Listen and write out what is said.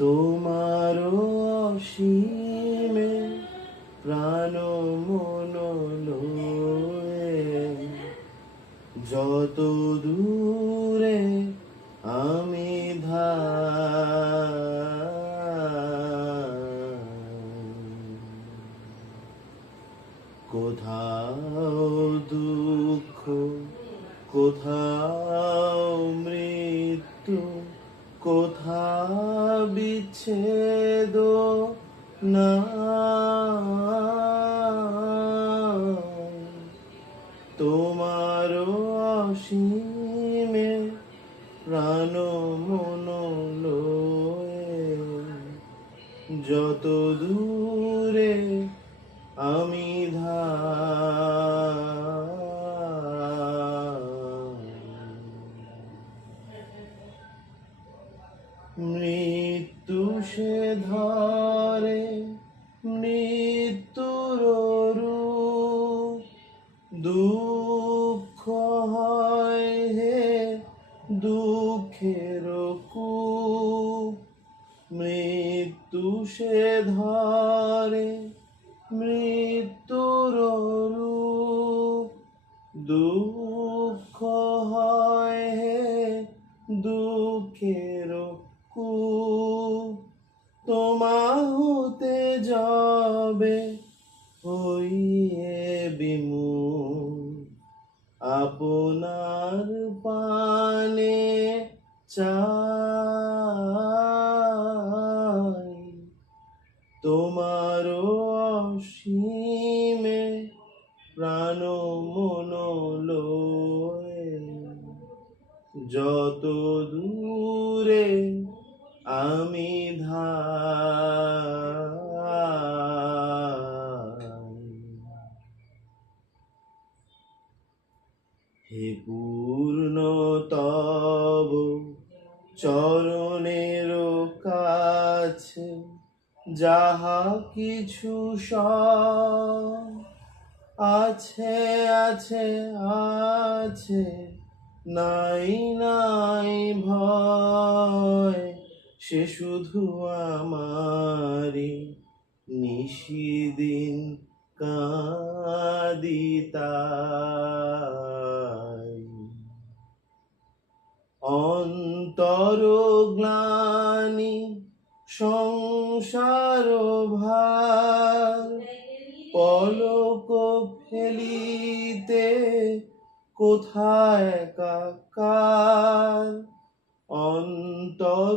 তোমার অসীমে প্রাণ মন লয়ে যত দূরে আমি কোথাও দুঃখ, কোথাও মৃত্যু, কোথাও বিচ্ছেদ না, তোমার অসীমে প্রাণ মন লয়ে যত দূরে আমি মৃত্যু সে ধরে মৃত্যুর রূপ, দুঃখ হয় হে দুঃখের কূপ, মৃত্যু সে ধরে মৃত্যুর রূপ, দুঃখ হয় হে দুঃখের কূপ, তোমা হতে যাবে হইয়ে বিমুখ, আপনার পানে চাই, তোমার অসীমে প্রাণ মন লয়ে যত দূরে আমি হে পূর্ণ তব চরণের কাছে যাহা কিছু সব আছে আছে আছে, নাই নাই ভয়, সে শুধু আমারি নিশিদিন কাঁদিতাই, অন্তর গ্লানি সংসার ভার পলক ফেলিতে কোথায় কাকার, অন্তর